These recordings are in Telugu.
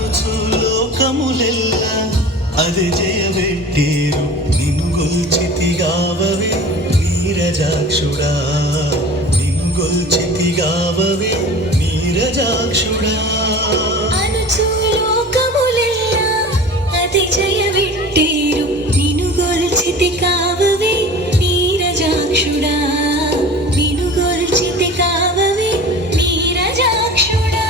అనుచు లోకములెల్ల అది జయబెట్టేరు నిన్ను గొల్చితిగావవే నీరజాక్షుడా నిన్ను గొల్చితిగావవే నీరజాక్షుడా అనుచు లోకములెల్ల అది జయబెట్టేరు నిన్ను గొల్చితిగావవే నీరజాక్షుడా నిన్ను గొల్చితిగావవే నీరజాక్షుడా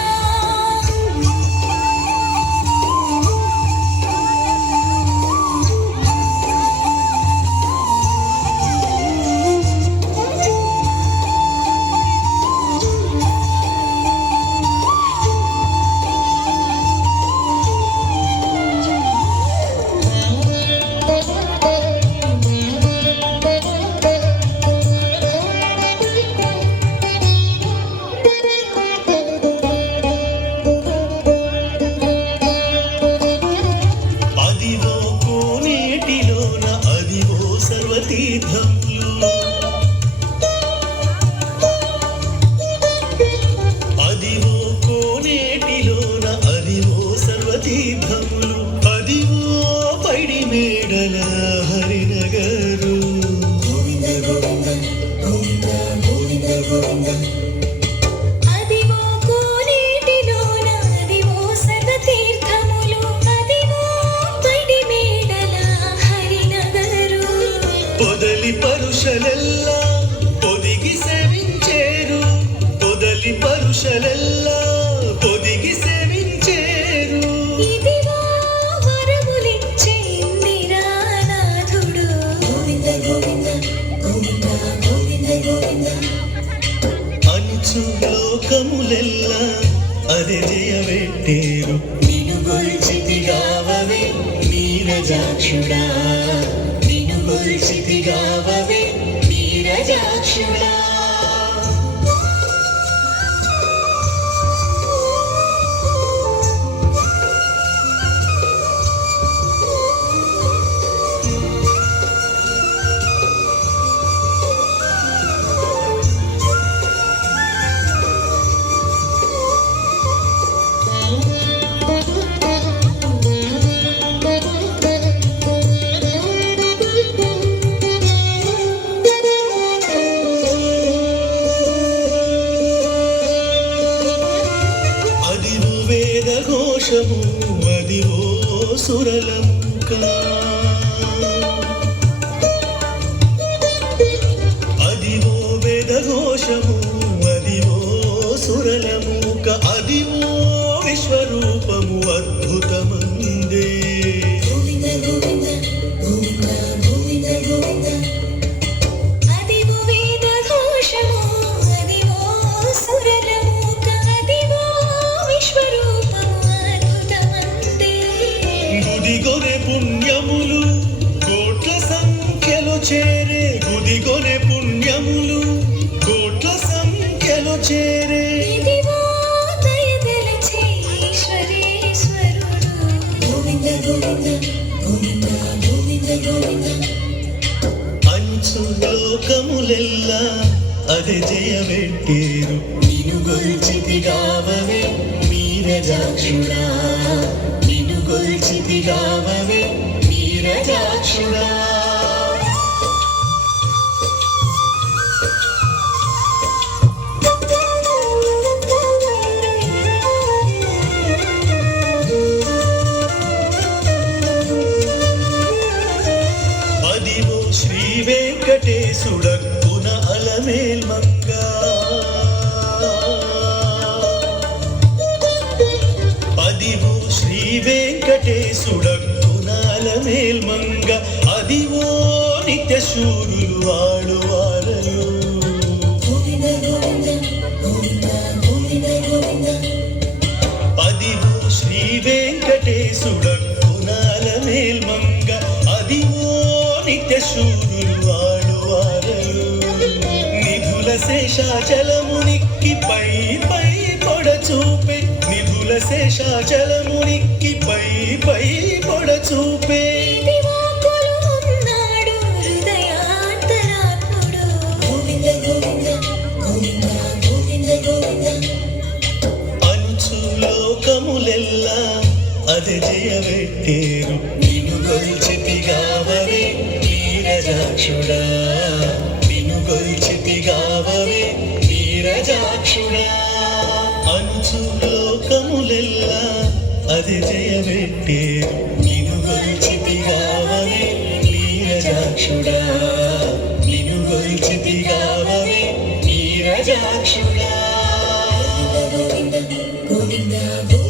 అదివో కోనేటిలోన అదివో సర్వతీర్థములు అదివో కోనేటిలోన అదివో సర్వతీర్థములు అదివో పైడి మేడల హరినగరు గోవింద గోవింద గోవింద గోవింద గోవింద అదివో కోనేటిలోన అదివో సర్వతీర్థములు అదివో పైడి మేడల హరినగరు పొదలి పరుషలెల్లా పొదిగి సేవించేరు పొదలి పరుషలెల్లా పొదిగి సేవించేరు ఇదివో వరములిచ్చే ఇందిరానాథుడు గోవింద గోవింద గోవింద గోవింద గోవింద అనుచు లోకములెల్లా అది జయబెట్టేరు నిన్ను గొల్చితిగావవే నీరజాక్షుడా నిన్ను గొల్చితిగావవే నీరజాక్షుడా అదివో వేదఘోషము అదివో సురలంక అదివో వేదఘోషము అదివో సురలముక అదివో విశ్వరూపము అద్భుతమందే గోవింద గోవింద గోవింద గోవింద గోవింద అదివో వేదఘోషము అదివో సురలమూక అదివో విశ్వరూపము అద్భుతమందే గుదిగొనె పుణ్యములు కోట్ల సంఖ్యలో చేరే గుదిగొనె పుణ్యములు కోట్ల సంఖ్యలో చేరే ఇదివో దయదలచే ఈశ్వరేశ్వరుడు గోవింద గోవింద గోవింద గోవింద గోవింద అంచు లోకములెల్లా అది జయబెట్టేరు నిన్ను గొల్చితిగావవే నీరజాక్షుడా నిన్ను గొల్చితిగావవే నీరజాక్షుడా అదివో శ్రీ వెంకటేశుడక్కున అలమేల్మంగ అదివో శ్రీ వెంకటేశుడక్కున అలమేల్మంగ అదివో నిత్యశూరులు ఆడువారలు గోవింద గోవింద గోవింద గోవింద గోవింద అదివో శ్రీ వెంకటేశుడక్కున అలమేల్మంగ అదివో నిత్యశూరులు ఆడువారలు నిధుల శేషాచలమునికి పై పై పొడచూపే నిధుల శేషాచలమునికి పై పై పొడచూపే ఇదివో కొలువున్నాడు హృదయాంతరాత్ముడు గోవింద గోవింద గోవింద గోవింద గోవింద అనుచు లోకములెల్లా అది జయవెట్టేరు నిన్ను గొల్చితిగావవే నీరజాక్షుడా నిన్ను గొల్చితిగావవే నీరజాక్షుడా అనుచు లోకములెల్లా అది జయవెట్టేరు నిన్ను గొల్చితిగావవే నీరజాక్షుడా నిన్ను గొల్చితిగావవే నీరజాక్షుడా గోవింద గోవింద గోవింద